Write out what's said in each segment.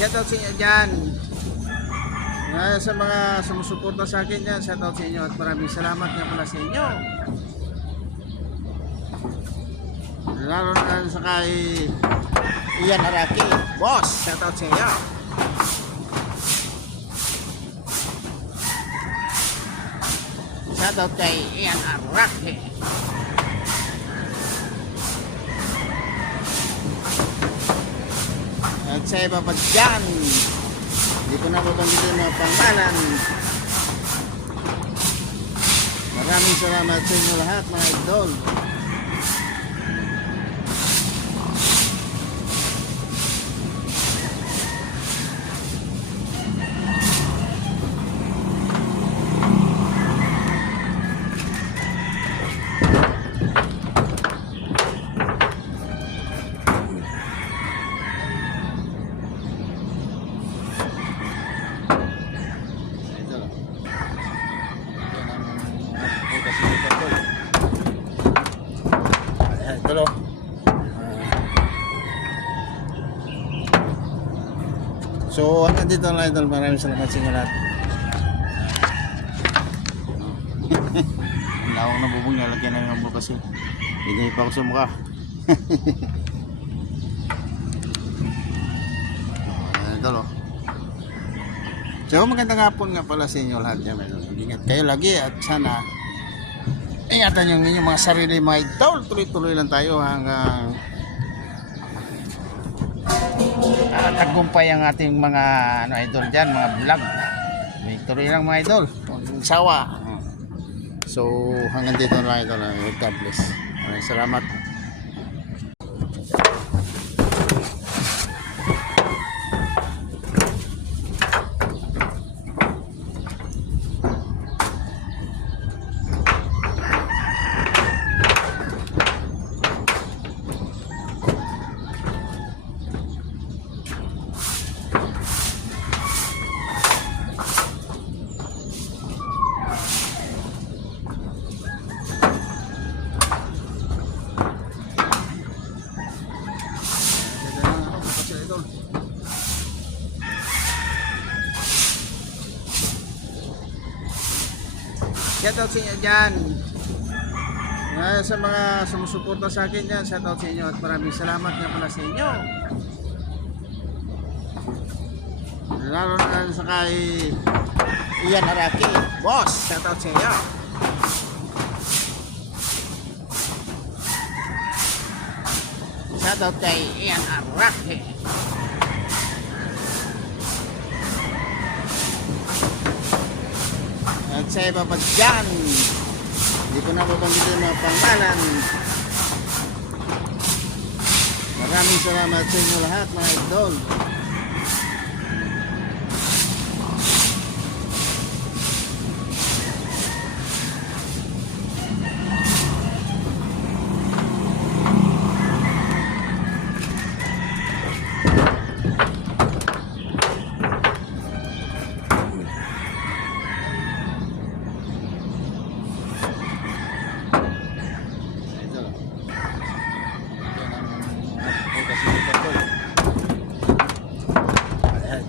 Shoutout sa inyo dyan. Sa mga sumusuporta sa akin dyan, shoutout sa inyo at maraming salamat nga pala sa inyo. Lalo na sa kay Ian Araki. Boss, shoutout sa inyo. Shoutout kay Ian Araki. At sa iba pa dyan, hindi ko na babanggitin mga pangalan. Maraming salamat sa inyo lahat mga idol. Hello. So hanggang dito lang idol, maraming salamat sa inyo lahat. Ang lawang nabubong niya, lagyan na yung bukas yun. Hindi pa ako sa mukha. Idol. So magandang hapon nga pala sa inyo lahat. Ingat kayo lagi at sana ingatan yung inyong mga sarili mga idol. Tuloy-tuloy lang tayo hanggang tagumpay ang ating mga idol dyan, mga vlog. Tuloy lang mga idol, huwag sawa. So hanggang dito lang idol. God bless. Maraming salamat. Shoutout sa inyo dyan. Sa mga sumusuporta sa akin dyan, shoutout sa inyo at maraming salamat nga pala sa inyo. Lalo na sa kay Ian Araki. Boss, shoutout sa inyo. Shoutout kay Ian Araki. At sa iba pa dyan, hindi ko na babanggitin mga pangalan. Maraming salamat sa inyo lahat mga idol.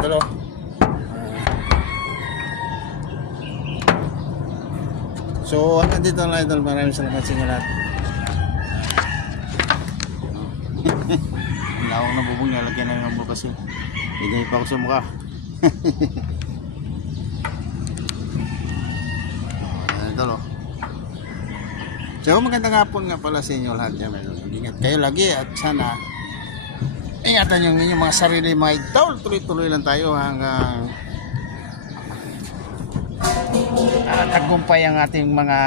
Hello. So hanggang dito lang idol, maraming salamat sa inyo lahat. Ang lawang nabubong niya, lagyan na yung bukas yun. Hindi pa ako sa mukha. Idol. So magandang hapon nga pala sa inyo lahat. Ingat kayo lagi at sana ingatan yung inyong mga sarili mga idol. Tuloy-tuloy lang tayo hanggang tagumpay ang ating mga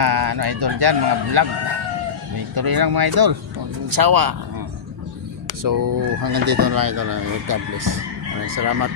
idol dyan, mga vlog. Tuloy lang mga idol, huwag sawa. So hanggang dito lang idol. God bless. Maraming salamat.